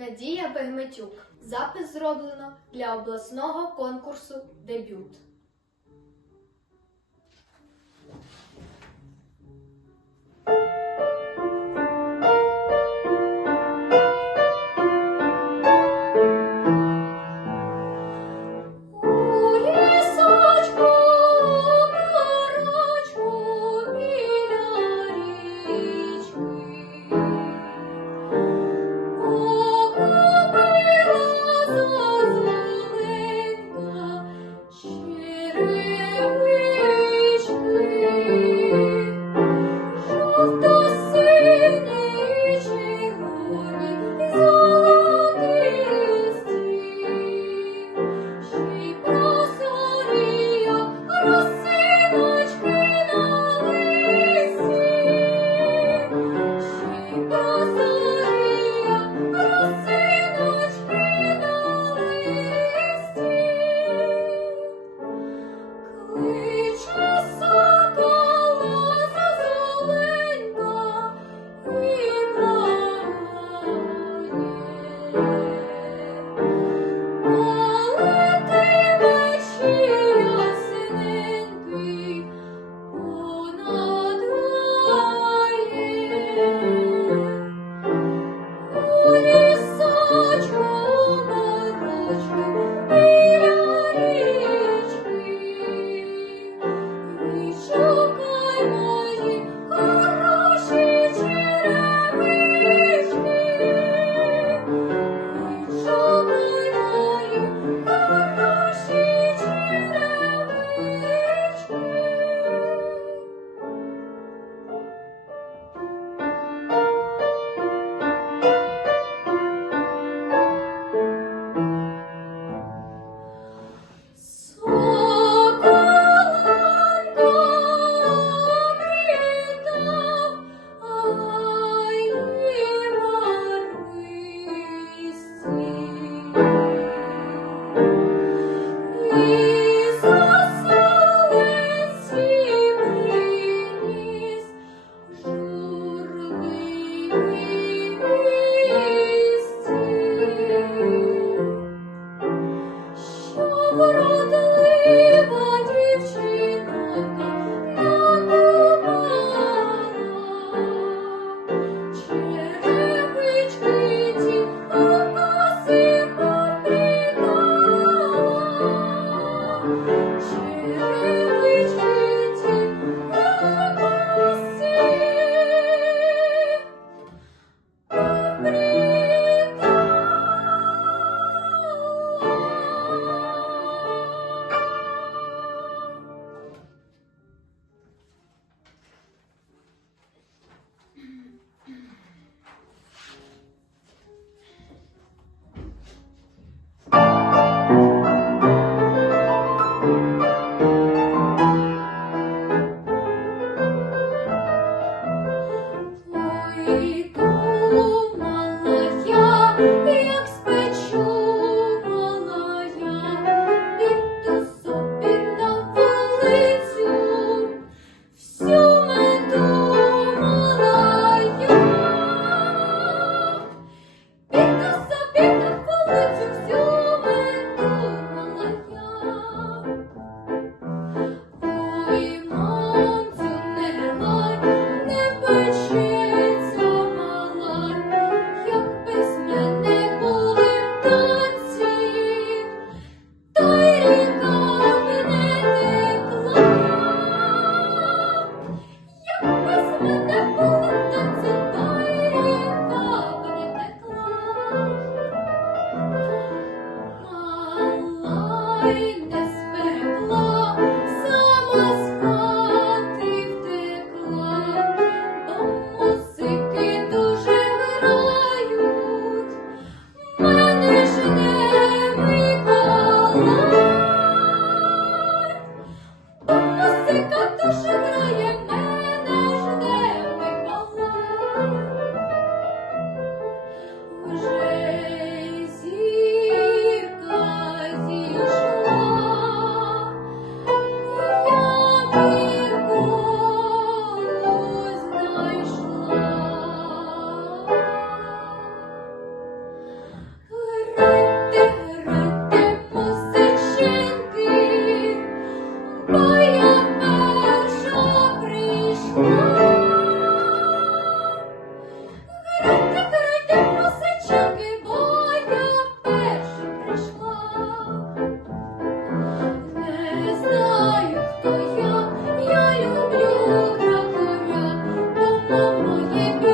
Надія Бегметюк. Запис зроблено для обласного конкурсу Дебют. Baby. Thank you. como lhe